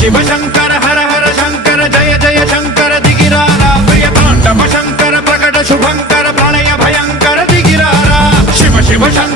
शिव शंकर हर हर शंकर जय जय शंकर दिगिरारा प्रिय तांडव शंकर प्रकट शुभंकर प्रणय भयंकर दिगिरारा शिव शिव शंकर